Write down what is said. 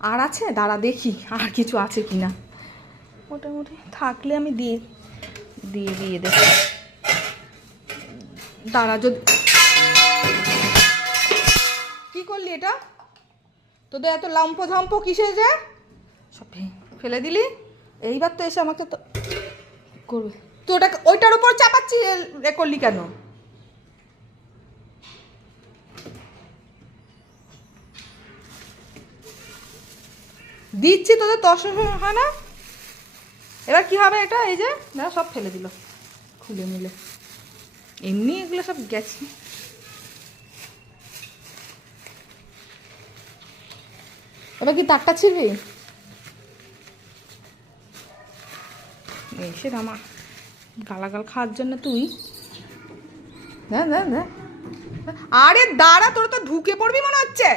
আর আছে, দাঁড়া দেখি আর কিছু আছে কি না। মোটামুটি থাকলে আমি দিয়ে দিয়ে দিয়ে দেব। দাঁড়া, যদি কী করলি এটা? তোদের এত লম্প ঝম্প কিসে যে? সব ফেলে দিলি। এইবার তো এসে আমাকে তো করবে। তুই ওটা ওইটার উপর চাপাচ্ছি, এ করলি কেন? দিচ্ছি তোদের দশ হয় না? এবার কি হবে এটা? এই যে না, সব ফেলে দিল খুলে মিলে। এমনি এগুলো সব গেছে। এবার কি তারটা ছিড়বি? এসে রামা গালাগাল খাওয়ার জন্য তুই। আরে দাঁড়া, তোর তো ঢুকে পড়বি মনে হচ্ছে।